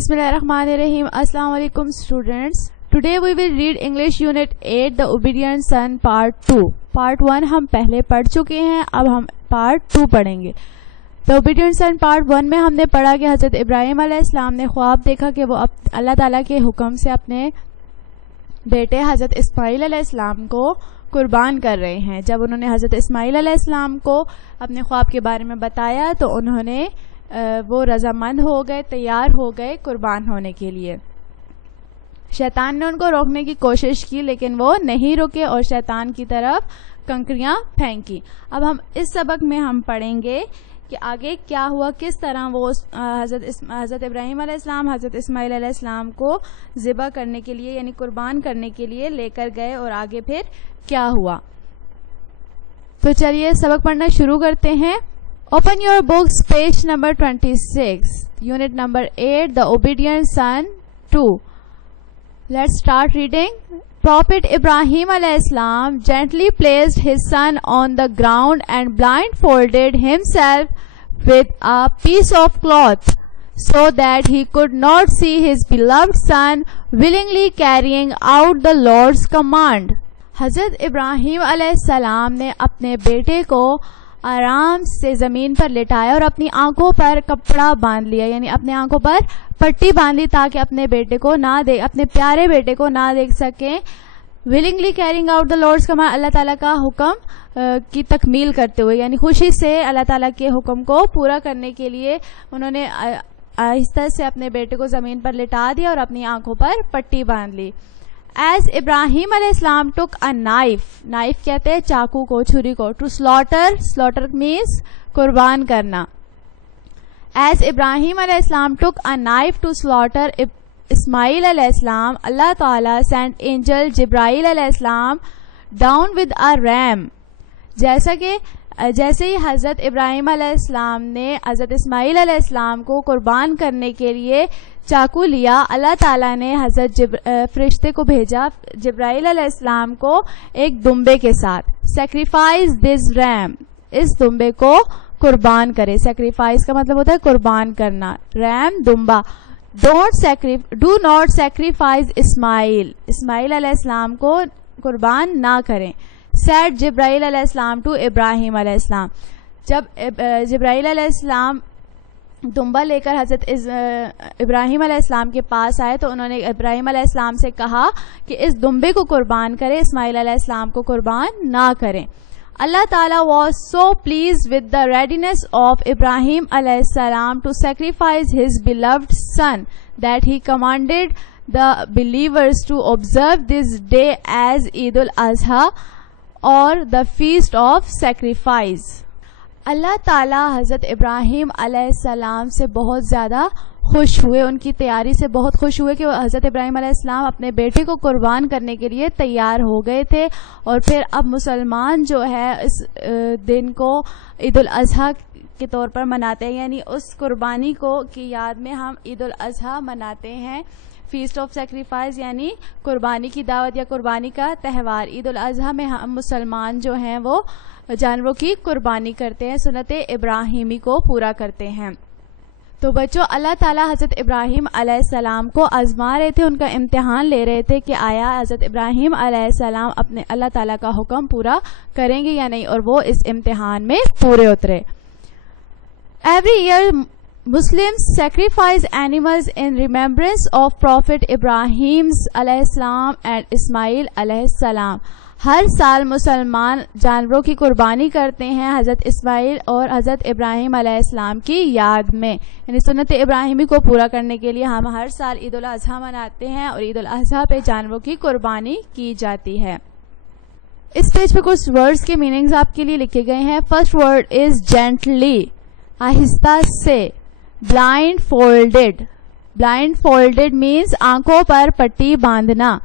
Bismillahirrahmanirrahim. Assalamu alaikum students. Today we will read English Unit 8 The Obedient Son Part 2. Part 1 ہم پہلے پڑھ چکے ہیں, اب ہم Part 2 پڑھیں گے. The Obedient Son Part 1 میں ہم نے پڑھا کہ حضرت ابراہیم علیہ السلام نے خواب دیکھا کہ وہ اللہ تعالیٰ کے حکم سے اپنے بیٹے حضرت اسماعیل علیہ السلام کو قربان کر رہے ہیں. جب انہوں نے حضرت اسماعیل علیہ السلام کو اپنے خواب کے بارے میں بتایا تو انہوں نے وہ رضامند ہو گئے, تیار ہو گئے قربان ہونے کے لیے. شیطان نے ان کو روکنے کی کوشش کی لیکن وہ نہیں رکے اور شیطان کی طرف کنکریاں پھینکی. اب ہم اس سبق میں ہم پڑھیں گے کہ آگے کیا ہوا, کس طرح وہ حضرت ابراہیم علیہ السلام حضرت اسماعیل علیہ السلام کو ذبح کرنے کے لیے یعنی قربان کرنے کے لیے لے کر گئے اور آگے پھر کیا ہوا. تو چلیے سبق پڑھنا شروع کرتے ہیں. Open your books, page number 26, unit number 8, The Obedient Son 2. Let's start reading. Prophet Ibrahim alayhi salam gently placed his son on the ground and blindfolded himself with a piece of cloth so that he could not see his beloved son willingly carrying out the Lord's command. حضرت ابراہیم علیہ السلام نے اپنے بیٹے کو آرام سے زمین پر لٹایا اور اپنی آنکھوں پر کپڑا باندھ لیا, یعنی اپنے آنکھوں پر پٹی باندھ لی تاکہ اپنے پیارے بیٹے کو نہ دیکھ سکیں. willingly carrying out the Lord's command, اللہ تعالیٰ کا حکم کی تکمیل کرتے ہوئے, یعنی خوشی سے اللہ تعالیٰ کے حکم کو پورا کرنے کے لیے انہوں نے آہستہ سے اپنے بیٹے کو زمین پر لٹا دیا اور اپنی آنکھوں پر پٹی باندھ لی. As Ibrahim علیہ السلام took a knife کہتے ہیں چاقو کو, چھری کو, to slaughter means قربان کرنا. As Ibrahim علیہ السلام took a knife to slaughter Ismail علیہ السلام, اللہ تعالیٰ sent angel جبرائیل علیہ السلام down with a ram. جیسے ہی حضرت ابراہیم علیہ السلام نے حضرت اسماعیل علیہ السلام کو قربان کرنے کے لیے چاقو لیا, اللہ تعالیٰ نے حضرت فرشتے کو بھیجا جبرائیل علیہ السلام کو ایک دمبے کے ساتھ. Sacrifice this ram, اس دمبے کو قربان کرے. Sacrifice کا مطلب ہوتا ہے قربان کرنا. ram Damba. Do not sacrifice اسماعیل, اسماعیل علیہ السلام کو قربان نہ کریں. Said جبرائیل علیہ السلام to ابراہیم علیہ السلام, جب جبرائیل علیہ السلام دمبا لے کر حضرت ابراہیم علیہ السلام کے پاس آئے تو انہوں نے ابراہیم علیہ السلام سے کہا کہ اس دمبے کو قربان کرے, اسماعیل علیہ السلام کو قربان نہ کریں. اللہ تعالیٰ was so pleased with the readiness of Ibrahim علیہ السلام to sacrifice his beloved son that he commanded the believers to observe this day as Eid al-Adha or the feast of sacrifice. اللہ تعالیٰ حضرت ابراہیم علیہ السلام سے بہت زیادہ خوش ہوئے, ان کی تیاری سے بہت خوش ہوئے کہ حضرت ابراہیم علیہ السلام اپنے بیٹے کو قربان کرنے کے لیے تیار ہو گئے تھے. اور پھر اب مسلمان جو ہے اس دن کو عید الاضحیٰ کے طور پر مناتے ہیں, یعنی اس قربانی کو کی یاد میں ہم عید الاضحیٰ مناتے ہیں. فیسٹ آف سیکریفائس یعنی قربانی کی دعوت یا قربانی کا تہوار. عید الاضحیٰ میں ہم مسلمان جو ہیں وہ جانوروں کی قربانی کرتے ہیں, سنت ابراہیمی کو پورا کرتے ہیں. تو بچوں, اللہ تعالیٰ حضرت ابراہیم علیہ السلام کو آزما رہے تھے, ان کا امتحان لے رہے تھے کہ آیا حضرت ابراہیم علیہ السلام اپنے اللہ تعالیٰ کا حکم پورا کریں گے یا نہیں, اور وہ اس امتحان میں پورے اترے. Every year Muslims sacrifice animals in remembrance of Prophet Ibrahim علیہ السلام and Ismail علیہ السلام. ہر سال مسلمان جانوروں کی قربانی کرتے ہیں حضرت اسماعیل اور حضرت ابراہیم علیہ السلام کی یاد میں, یعنی سنت ابراہیمی کو پورا کرنے کے لیے ہم ہر سال عید الاضحیٰ مناتے ہیں اور عید الاضحیٰ پہ جانوروں کی قربانی کی جاتی ہے. اس پیج پہ کچھ ورڈز کے میننگز آپ کے لیے لکھے گئے ہیں. فرسٹ ورڈ از جینٹلی, آہستہ سے. Blind folded, blind folded means آنکھوں پر پٹی باندھنا.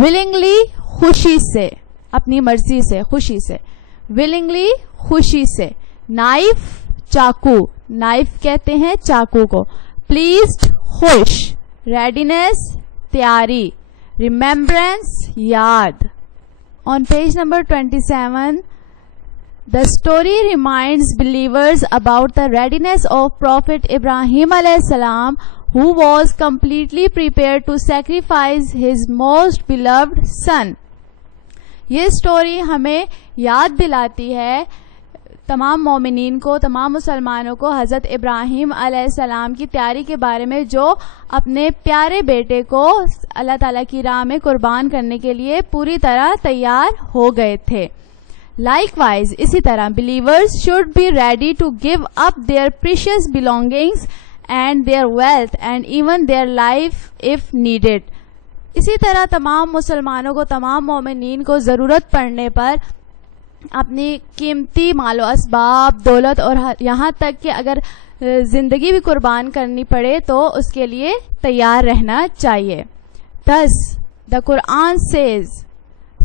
willingly خوشی سے, اپنی مرضی سے, خوشی سے. willingly خوشی سے. نائف چاقو, نائف کہتے ہیں چاقو کو. pleased خوش. readiness تیاری. remembrance یاد. on page number 27 The story reminds believers about the readiness of Prophet Ibrahim alayhi salam who was completely prepared to sacrifice his most beloved son. یہ اسٹوری ہمیں یاد دلاتی ہے تمام مومنین کو, تمام مسلمانوں کو, حضرت ابراہیم علیہ السلام کی تیاری کے بارے میں جو اپنے پیارے بیٹے کو اللہ تعالیٰ کی راہ میں قربان کرنے کے لیے پوری طرح تیار ہو گئے تھے. لائک وائز اسی طرح believers should be ready to give up their precious belongings and their wealth and even their life if needed. اسی طرح تمام مسلمانوں کو, تمام مومنین کو ضرورت پڑنے پر اپنی قیمتی مال و اسباب, دولت اور یہاں تک کہ اگر زندگی بھی قربان کرنی پڑے تو اس کے لیے تیار رہنا چاہیے. Thus the Quran says,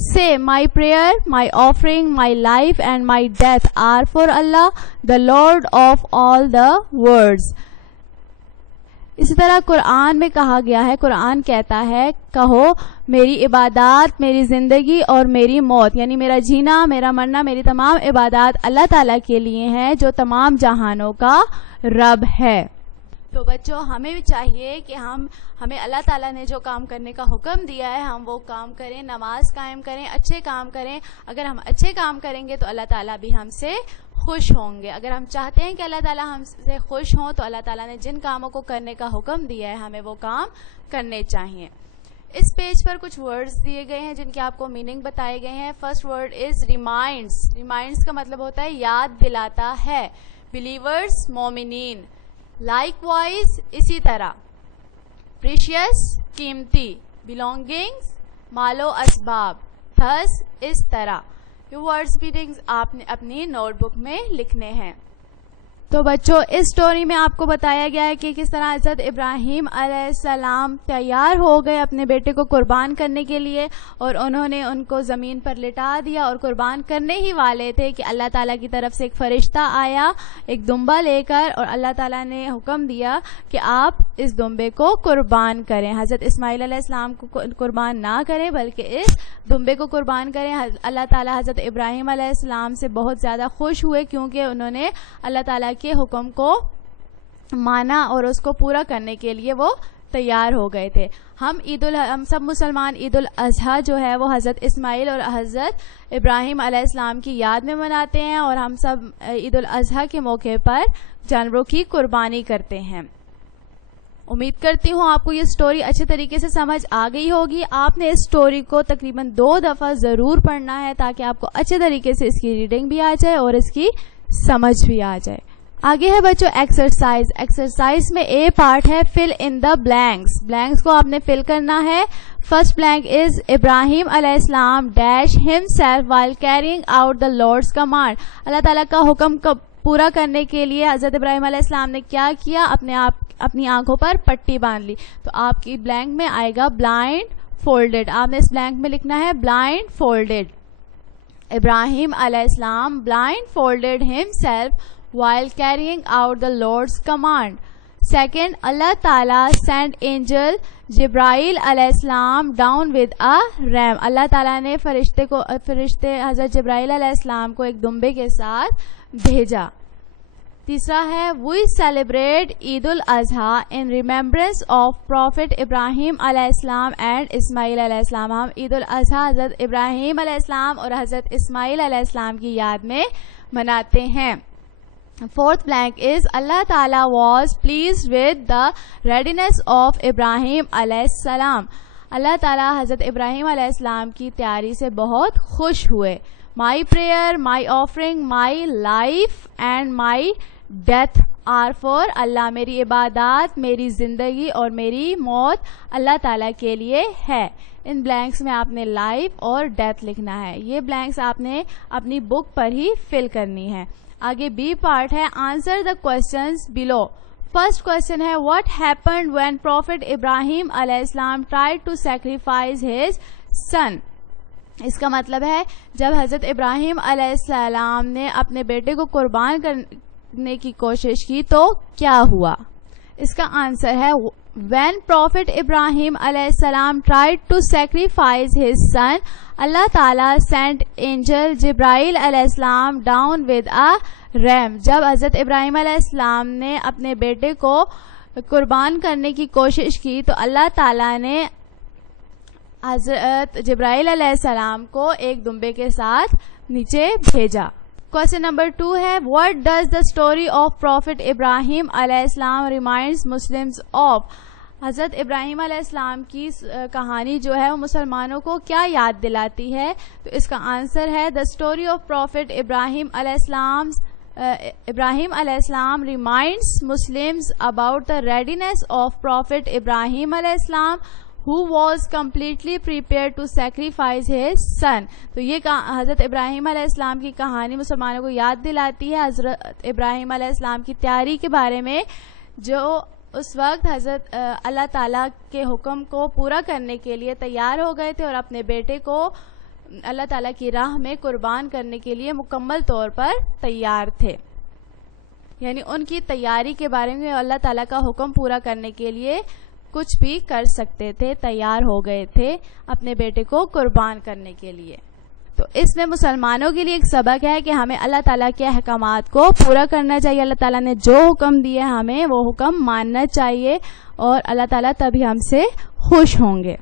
say my prayer, my offering, my life and my death are for Allah, the Lord of all the worlds. اسی طرح قرآن میں کہا گیا ہے, قرآن کہتا ہے کہو میری عبادات, میری زندگی اور میری موت, یعنی میرا جینا, میرا مرنا, میری تمام عبادات اللہ تعالیٰ کے لیے ہیں جو تمام جہانوں کا رب ہے. تو بچوں ہمیں بھی چاہیے کہ ہمیں اللہ تعالیٰ نے جو کام کرنے کا حکم دیا ہے ہم وہ کام کریں, نماز قائم کریں, اچھے کام کریں. اگر ہم اچھے کام کریں گے تو اللہ تعالیٰ بھی ہم سے خوش ہوں گے. اگر ہم چاہتے ہیں کہ اللہ تعالیٰ ہم سے خوش ہوں تو اللہ تعالیٰ نے جن کاموں کو کرنے کا حکم دیا ہے ہمیں وہ کام کرنے چاہیے. اس پیج پر کچھ ورڈز دیے گئے ہیں جن کے آپ کو میننگ بتائے گئے ہیں. First word is reminds. Reminds کا مطلب ہوتا ہے یاد دلاتا ہے. بلیورز مومنین. لائک وائز اسی طرح. پریشیس قیمتی. بلونگنگز مال و اسباب. تھس اس طرح. یہ ورڈز میٹنگز آپ نے اپنی نوٹ بک میں لکھنے ہیں. تو بچوں اس سٹوری میں آپ کو بتایا گیا ہے کہ کس طرح حضرت ابراہیم علیہ السلام تیار ہو گئے اپنے بیٹے کو قربان کرنے کے لیے, اور انہوں نے ان کو زمین پر لٹا دیا اور قربان کرنے ہی والے تھے کہ اللہ تعالیٰ کی طرف سے ایک فرشتہ آیا ایک دمبا لے کر, اور اللہ تعالیٰ نے حکم دیا کہ آپ اس دمبے کو قربان کریں. حضرت اسماعیل علیہ السلام کو قربان نہ کریں بلکہ اس دمبے کو قربان کریں. اللہ تعالیٰ حضرت ابراہیم علیہ السلام سے بہت زیادہ خوش ہوئے کیونکہ انہوں نے اللہ تعالیٰ کے حکم کو مانا اور اس کو پورا کرنے کے لیے وہ تیار ہو گئے تھے. ہم سب مسلمان عید الاضحیٰ جو ہے وہ حضرت اسماعیل اور حضرت ابراہیم علیہ السلام کی یاد میں مناتے ہیں, اور ہم سب عید الاضحیٰ کے موقع پر جانوروں کی قربانی کرتے ہیں. امید کرتی ہوں آپ کو یہ سٹوری اچھے طریقے سے سمجھ آ گئی ہوگی. آپ نے اس سٹوری کو تقریباً 2 دفعہ ضرور پڑھنا ہے تاکہ آپ کو اچھے طریقے سے اس کی ریڈنگ بھی آ جائے اور اس کی سمجھ بھی آ جائے. آگے ہے بچوں ایکسرسائز. ایکسرسائز میں اے پارٹ ہے فل ان دا بلینکس. بلینکس کو آپ نے فل کرنا ہے. فرسٹ بلینک از ابراہیم علیہ السلام dash himself while carrying out the Lord's command. اللہ تعالیٰ کا حکم پورا کرنے کے لیے حضرت ابراہیم علیہ السلام نے کیا کیا, اپنی آنکھوں پر پٹی باندھ لی. تو آپ کی بلینک میں آئے گا بلائنڈ فولڈڈ. آپ نے اس بلینک میں لکھنا ہے بلائنڈ فولڈڈ. ابراہیم علیہ السلام blind folded himself while carrying out the Lord's command. Second, Allah Ta'ala sent angel Jibreel alayhi salam down with a ram. اللہ تعالیٰ نے فرشتے حضرت جبرائیل علیہ السلام کو ایک دمبے کے ساتھ بھیجا. تیسرا ہے we celebrate Eid al-Adha in remembrance of Prophet Ibrahim علیہ السلام and اسماعیل علیہ السلام. ہم عید الاضحیٰ حضرت ابراہیم علیہ السلام اور حضرت اسماعیل علیہ السلام کی یاد میں مناتے ہیں. Fourth blank is Allah Ta'ala was pleased with the readiness of Ibrahim alayhi salam. اللہ تعالیٰ حضرت ابراہیم علیہ السلام کی تیاری سے بہت خوش ہوئے. My prayer, my offering, my life and my death are for Allah. میری عبادات, میری زندگی اور میری موت اللہ تعالیٰ کے لیے ہے. ان بلینکس میں آپ نے لائف اور ڈیتھ لکھنا ہے. یہ بلینکس آپ نے اپنی بک پر ہی فل کرنی ہے. آگے بی پارٹ ہے answer the questions below. First question ہے what happened when prophet Ibrahim علیہ السلام tried to sacrifice his son. اس کا مطلب ہے جب حضرت ابراہیم علیہ السلام نے اپنے بیٹے کو قربان کرنے کی کوشش کی تو کیا ہوا. اس کا آنسر ہے when Prophet Ibrahim alayhi salam tried to sacrifice his son, Allah Ta'ala sent angel Jibreel alayhi salam down with a ram. جب حضرت ابراہیم علیہ السلام نے اپنے بیٹے کو قربان کرنے کی کوشش کی تو اللہ تعالیٰ نے حضرت جبرائیل علیہ السلام کو ایک دمبے کے ساتھ نیچے بھیجا. کوشچن نمبر 2 ہے what does the story of prophet Ibrahim علیہ السلام ریمائنڈز مسلمز آف. حضرت ابراہیم علیہ السلام کی کہانی جو ہے وہ مسلمانوں کو کیا یاد دلاتی ہے؟ تو اس کا آنسر ہے the story of prophet Ibrahim علیہ السلام reminds Muslims about the radiance of prophet Ibrahim علیہ السلام who was completely prepared to sacrifice his son. تو یہ حضرت ابراہیم علیہ السلام کی کہانی مسلمانوں کو یاد دلاتی ہے حضرت ابراہیم علیہ السلام کی تیاری کے بارے میں، جو اس وقت حضرت اللہ تعالیٰ کے حکم کو پورا کرنے کے لیے تیار ہو گئے تھے اور اپنے بیٹے کو اللہ تعالیٰ کی راہ میں قربان کرنے کے لیے مکمل طور پر تیار تھے. یعنی ان کی تیاری کے بارے میں اللہ تعالیٰ کا حکم پورا کرنے کے لیے کچھ بھی کر سکتے تھے، تیار ہو گئے تھے اپنے بیٹے کو قربان کرنے کے لیے. تو اس میں مسلمانوں کے لیے ایک سبق ہے کہ ہمیں اللہ تعالیٰ کے احکامات کو پورا کرنا چاہیے. اللہ تعالیٰ نے جو حکم دیے ہمیں وہ حکم ماننا چاہیے اور اللہ تعالیٰ تبھی ہم سے خوش ہوں گے.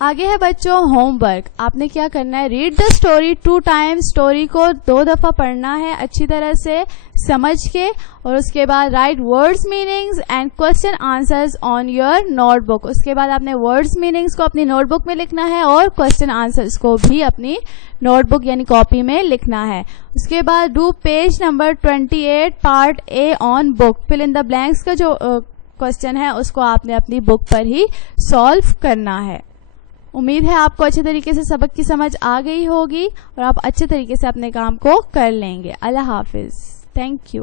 آگے ہے بچوں ہوم ورک. آپ نے کیا کرنا ہے؟ Read the story 2 times. Story کو 2 دفعہ پڑھنا ہے اچھی طرح سے سمجھ کے، اور اس کے بعد write words meanings and question answers on your notebook. اس کے بعد آپ نے ورڈز میننگز کو اپنی نوٹ بک میں لکھنا ہے اور کوشچن آنسرز کو بھی اپنی نوٹ بک یعنی کاپی میں لکھنا ہے. اس کے بعد do page number 28 part A on book. Fill in the blanks کا جو کوشچن ہے اس کو آپ نے اپنی بک پر ہی سالو کرنا ہے. امید ہے آپ کو اچھے طریقے سے سبق کی سمجھ آ گئی ہوگی اور آپ اچھے طریقے سے اپنے کام کو کر لیں گے. اللہ حافظ. Thank you.